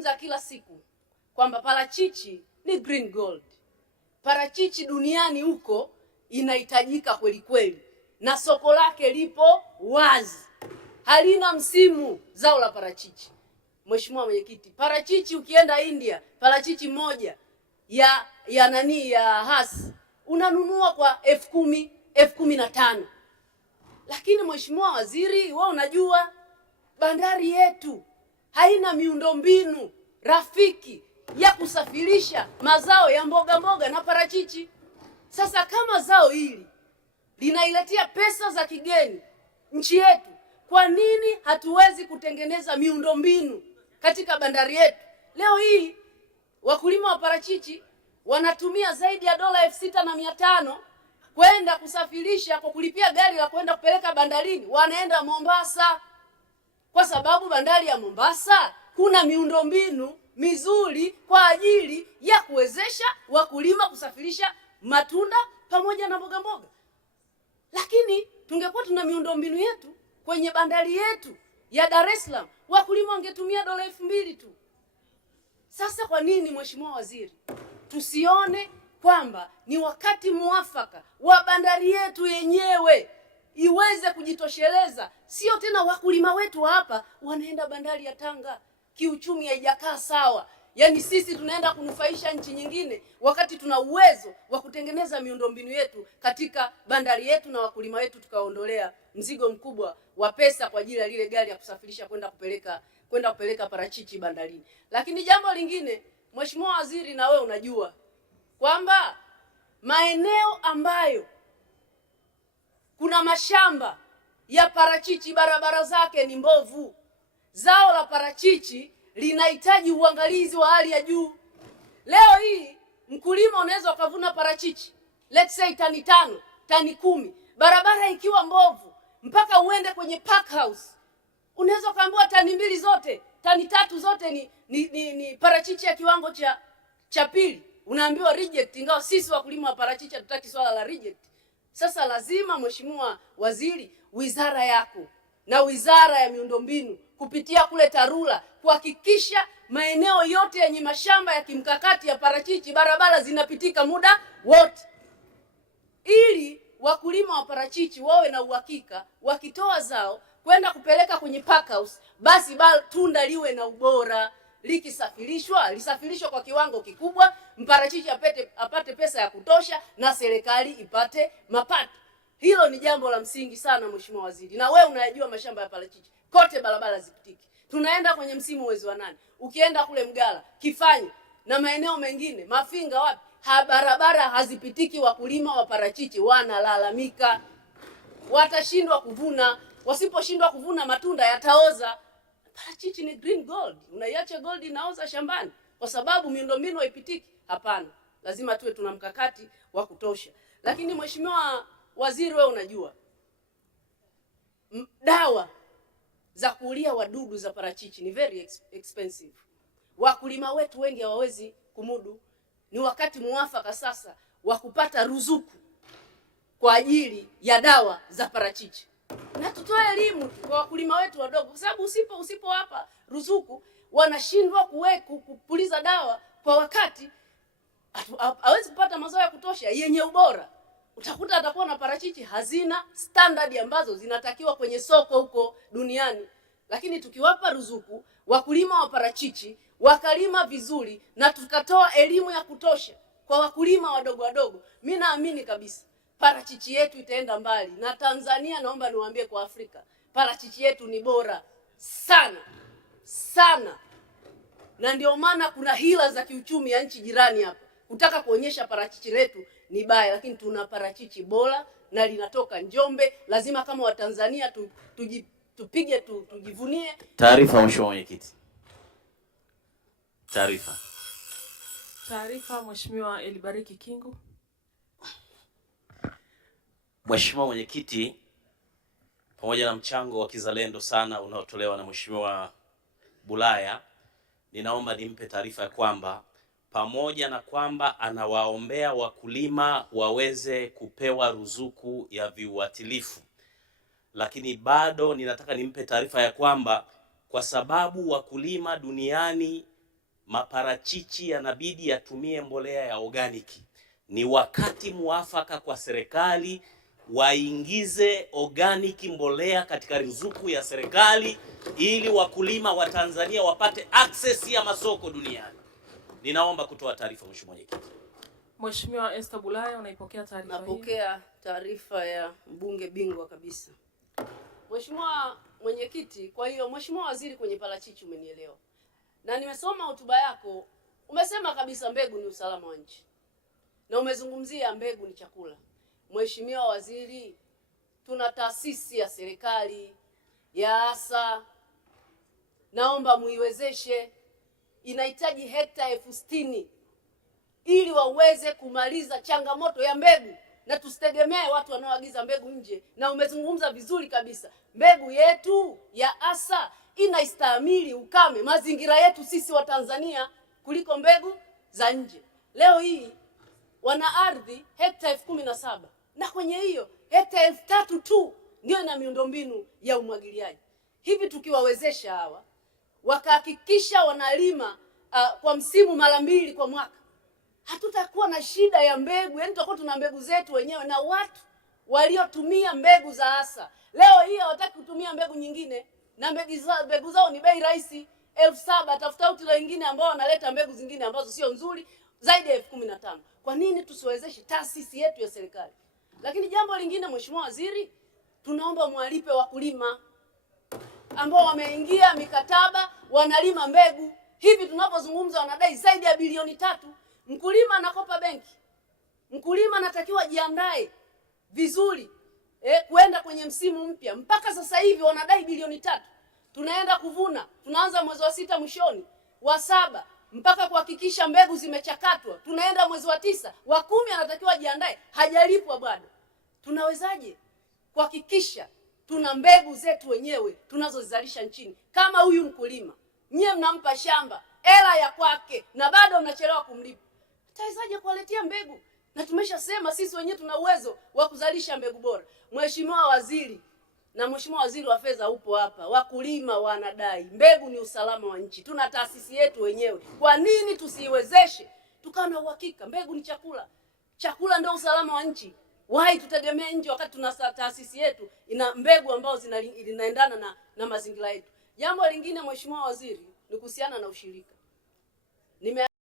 tunazungumza kila siku kwamba parachichi ni green gold. Parachichi duniani huko inahitajika kweli kweli, na soko lake lipo wazi, halina msimu zao la parachichi. Mheshimiwa Mwenyekiti, parachichi ukienda India, parachichi moja ya hasi unanunua kwa 10,000, 15,000. Lakini Mheshimiwa Waziri, wewe unajua bandari yetu haina miundombinu rafiki ya kusafirisha mazao ya mboga mboga na parachichi. Sasa kama zao hili linailetea pesa za kigeni nchi yetu, kwa nini hatuwezi kutengeneza miundombinu katika bandari yetu? Leo hii wakulima wa parachichi wanatumia zaidi ya dola 6,500 kwenda kusafirisha, kwa kulipia gari la kwenda kupeleka bandarini, wanaenda Mombasa, kwa sababu bandari ya Mombasa kuna miundombinu mizuri kwa ajili ya kuwezesha wakulima kusafirisha matunda pamoja na mboga mboga. Lakini tungekuwa tuna miundombinu yetu kwenye bandari yetu ya Dar es Salaam, wakulima wangetumia dola 2,000 tu. Sasa kwa nini Mheshimiwa Waziri tusione kwamba ni wakati muafaka wa bandari yetu yenyewe iweze kujitosheleza? Sio tena wakulima wetu hapa wanaenda bandari ya Tanga, kiuchumi haijakaa sawa. Yaani sisi tunaenda kunufaisha nchi nyingine wakati tuna uwezo wa kutengeneza miundombinu yetu katika bandari yetu, na wakulima wetu tukaondolea mzigo mkubwa wa pesa kwa ajili ya lile gari ya kusafirisha kwenda kupeleka parachichi bandarini. Lakini jambo lingine, Mheshimiwa Waziri, na wewe unajua kwamba maeneo ambayo kuna mashamba ya parachichi barabara zake ni mbovu. Zao la parachichi linahitaji uangalizi wa hali ya juu. Leo hii mkulima unaweza ukavuna parachichi let's say tani 5, tani 10, barabara ikiwa mbovu, mpaka uende kwenye pack house unaweza kaambiwa tani 2 zote, tani 3 zote ni parachichi ya kiwango cha pili, unaambiwa reject, ingawa sisi wakulima wa parachichi hatutaki swala la reject. Sasa lazima Mheshimiwa Waziri, wizara yako na wizara ya miundombinu kupitia kule TARURA kuhakikisha maeneo yote yenye mashamba ya kimkakati ya parachichi barabara zinapitika muda wote, ili wakulima wa parachichi wawe na uhakika wakitoa zao kwenda kupeleka kwenye pack house, basi tunda liwe na ubora, lisafirishwe kwa kiwango kikubwa, mparachichi apate pesa ya kutosha na serikali ipate mapato. Hilo ni jambo la msingi sana Mheshimiwa Waziri, na wewe unayajua mashamba ya parachichi kote barabara zipitiki. Tunaenda kwenye msimu mwezi wa 8, ukienda kule Mgala, Kifanya na maeneo mengine, Mafinga, wapi, barabara hazipitiki. Wakulima wa parachichi wanalalamika, watashindwa kuvuna. Wasiposhindwa kuvuna, matunda yataoza. Parachichi ni green gold, unaiacha gold inaoza shambani kwa sababu miundombinu haipitiki? Hapana, lazima tuwe tuna mkakati wa kutosha. Lakini Mheshimiwa Waziri, wewe unajua dawa za kuulia wadudu za parachichi ni very expensive. Wakulima wetu wengi hawawezi kumudu. Ni wakati muafaka sasa wa kupata ruzuku kwa ajili ya dawa za parachichi, na tutoe elimu kwa wakulima wetu wadogo, kwa sababu usipo hapa ruzuku wanashindwa kupuliza dawa kwa wakati, hawezi kupata mazao ya kutosha yenye ubora. Utakuta atakuwa na parachichi hazina standard ambazo zinatakiwa kwenye soko huko duniani. Lakini tukiwapa ruzuku wakulima wa parachichi wakalima vizuri na tukatoa elimu ya kutosha kwa wakulima wadogo, mimi naamini kabisa parachichi yetu itaenda mbali. Na Tanzania, naomba niwaambie kwa Afrika, parachichi yetu ni bora sana sana, na ndio maana kuna hila za kiuchumi ya nchi jirani hapa kutaka kuonyesha parachichi letu ni baya, lakini tuna parachichi bora na linatoka Njombe. Lazima kama Watanzania tujivunie. Taarifa Mheshimiwa Mwenyekiti. Taarifa Mheshimiwa Elibariki Kingu. Mheshimiwa Mwenyekiti, pamoja na mchango wa kizalendo sana unaotolewa na Mheshimiwa Bulaya, ninaomba nimpe taarifa ya kwamba pamoja na kwamba anawaombea wakulima waweze kupewa ruzuku ya viuatilifu, lakini bado ninataka nimpe taarifa ya kwamba kwa sababu wakulima duniani maparachichi yanabidi yatumie mbolea ya organiki. Ni wakati muafaka kwa serikali waingize organiki mbolea katika ruzuku ya serikali ili wakulima wa Tanzania wapate access ya masoko duniani. Ninaomba kutoa taarifa Mheshimiwa Mwenyekiti. Mheshimiwa Esther Bulaya, unaipokea taarifa hii? Napokea taarifa ya mbunge bingwa kabisa. Mheshimiwa Mwenyekiti, kwa hiyo Mheshimiwa Waziri, kwenye parachichi umenielewa. Na nimesoma hotuba yako, umesema kabisa mbegu ni usalama wa nchi. Na umezungumzia mbegu ni chakula. Mheshimiwa Waziri, tuna taasisi ya serikali ya ASA, naomba muiwezeshe, inahitaji hekta 60,000 ili waweze kumaliza changamoto ya mbegu, na tusitegemee watu wanaoagiza mbegu nje. Na umezungumza vizuri kabisa, mbegu yetu ya ASA inaistahimili ukame, mazingira yetu sisi wa Tanzania, kuliko mbegu za nje. Leo hii wana ardhi hekta 17,000 na kwenye hiyo hekta 3,000 tu ndio ina miundombinu ya umwagiliaji. Hivi tukiwawezesha hawa wakahakikisha wanalima kwa msimu mara 2 kwa mwaka, hatutakuwa na shida ya mbegu. Yaani tutakuwa tuna mbegu zetu wenyewe, na watu waliotumia mbegu za ASA leo hii hawataki kutumia mbegu nyingine, na mbegu zao ni bei rahisi 7,000. Tafuta utile wengine ambao wanaleta mbegu zingine ambazo sio nzuri zaidi ya 15,000. Kwa nini tusiwezeshe taasisi yetu ya serikali? Lakini jambo lingine Mheshimiwa Waziri, tunaomba mwalipe wakulima ambao wameingia mikataba wanalima mbegu. Hivi tunapozungumza wanadai zaidi ya bilioni 3. Mkulima anakopa benki. Mkulima anatakiwa jiandae vizuri kuenda kwenye msimu mpya. Mpaka sasa hivi wanadai bilioni 3. Tunaenda kuvuna, tunaanza mwezi wa 6 mwishoni, wa 7 mpaka kuhakikisha mbegu zimechakatwa. Tunaenda mwezi wa 9, wa 10 anatakiwa jiandae, hajalipwa bado. Tunawezaje kuhakikisha tuna mbegu zetu wenyewe tunazozalisha nchini? Kama huyu mkulima nyie mnampa shamba hela ya kwake na bado mnachelewa kumlipa, atawezaje kuwaletea mbegu? Na tumeshasema sisi wenyewe tuna uwezo wa kuzalisha mbegu bora. Mheshimiwa Waziri na Mheshimiwa Waziri wa Fedha upo hapa, wakulima wanadai mbegu ni usalama wa nchi. Tuna taasisi yetu wenyewe, kwa nini tusiiwezeshe tukawa na uhakika? Mbegu ni chakula, chakula ndio usalama wa nchi. Why tutegemee nje wakati tuna taasisi yetu ina mbegu ambazo zinaendana na mazingira yetu? Jambo lingine Mheshimiwa Waziri ni kuhusiana na ushirika.